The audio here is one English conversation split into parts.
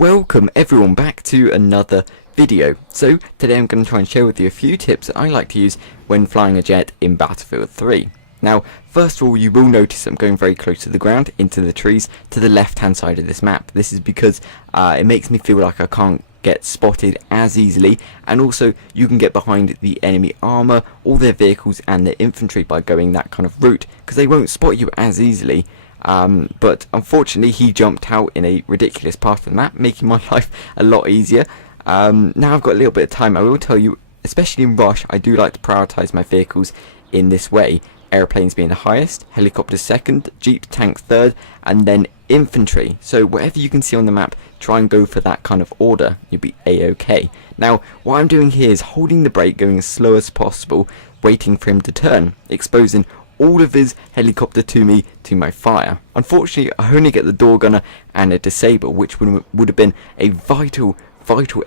Welcome everyone back to another video. So today I'm going to try and share with you a few tips that I like to use when flying a jet in Battlefield 3. Now first of all, you will notice I'm going very close to the ground, into the trees, to the left hand side of this map. This is because it makes me feel like I can't get spotted as easily, and also you can get behind the enemy armor, all their vehicles and their infantry by going that kind of route, because they won't spot you as easily. But unfortunately he jumped out in a ridiculous part of the map, making my life a lot easier. Now I've got a little bit of time, I will tell you, especially in Rush, I do like to prioritise my vehicles in this way. Airplanes being the highest, helicopters second, jeep, tank third, and then infantry. So whatever you can see on the map, try and go for that kind of order. You'll be a-okay. Now what I'm doing here is holding the brake, going as slow as possible, waiting for him to turn, exposing all of his helicopter to me, to my fire. Unfortunately, I only get the door gunner and a disable, which would have been a vital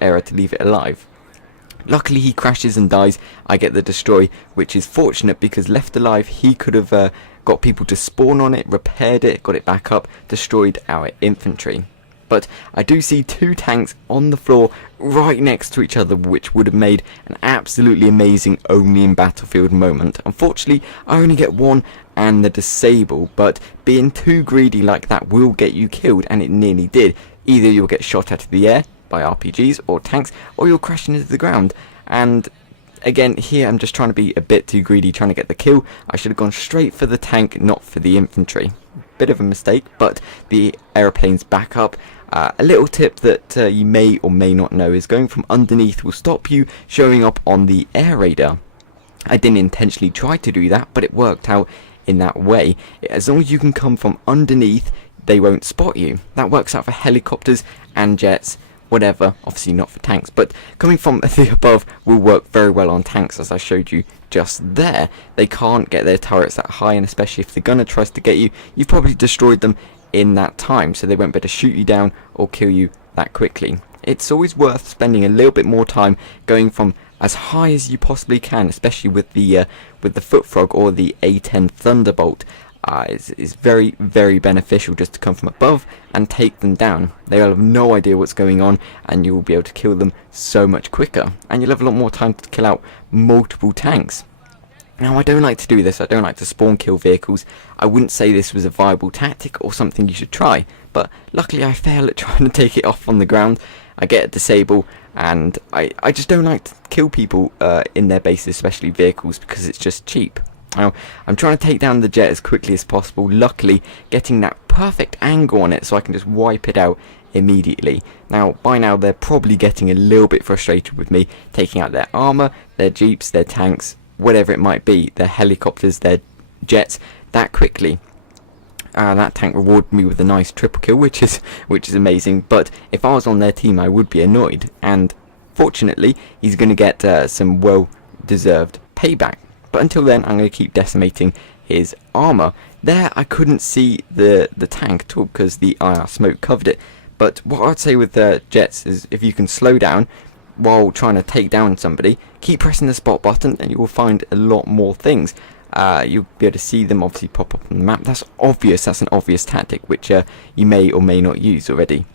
error to leave it alive. Luckily he crashes and dies, I get the destroy, which is fortunate because left alive he could have got people to spawn on it, repaired it, got it back up, destroyed our infantry. But I do see two tanks on the floor right next to each other, which would have made an absolutely amazing only in Battlefield moment. Unfortunately I only get one and the disable, but being too greedy like that will get you killed, and it nearly did. Either you'll get shot out of the air by RPGs or tanks, or you'll crash into the ground. And again, here I'm just trying to be a bit too greedy, trying to get the kill. I should have gone straight for the tank, not for the infantry. Bit of a mistake, but the aeroplane's back up. A little tip that you may or may not know is going from underneath will stop you showing up on the air radar. I didn't intentionally try to do that, but it worked out in that way. As long as you can come from underneath, they won't spot you. That works out for helicopters and jets, whatever, obviously not for tanks, but coming from the above will work very well on tanks, as I showed you just there. They can't get their turrets that high, and especially if the gunner tries to get you, you've probably destroyed them in that time, so they won't be able to shoot you down or kill you that quickly. It's always worth spending a little bit more time going from as high as you possibly can, especially with the Foot Frog or the A10 Thunderbolt. It's very beneficial just to come from above and take them down. They'll have no idea what's going on, and you will be able to kill them so much quicker, and you'll have a lot more time to kill out multiple tanks. Now I don't like to do this, I don't like to spawn kill vehicles. I wouldn't say this was a viable tactic or something you should try, but luckily I fail at trying to take it off on the ground. I get a disable, and I just don't like to kill people in their bases, especially vehicles, because it's just cheap. Now, I'm trying to take down the jet as quickly as possible, luckily getting that perfect angle on it so I can just wipe it out immediately. Now, by now they're probably getting a little bit frustrated with me taking out their armor, their jeeps, their tanks, whatever it might be, their helicopters, their jets, that quickly. That tank rewarded me with a nice triple kill, which is amazing, but if I was on their team I would be annoyed, and fortunately he's going to get some well-deserved payback. But until then, I'm going to keep decimating his armor. There, I couldn't see the tank at all because the IR smoke covered it. But what I'd say with jets is if you can slow down while trying to take down somebody, keep pressing the spot button and you will find a lot more things. You'll be able to see them obviously pop up on the map. That's obvious, that's an obvious tactic which you may or may not use already.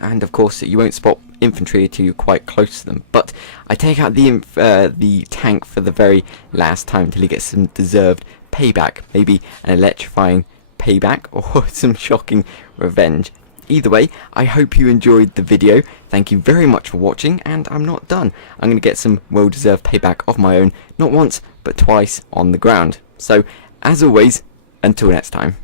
And of course you won't spot infantry until you're quite close to them, but I take out the tank for the very last time until he gets some deserved payback, maybe an electrifying payback or some shocking revenge. Either way, I hope you enjoyed the video. Thank you very much for watching, and I'm not done. I'm going to get some well-deserved payback of my own, not once but twice on the ground. So as always, until next time.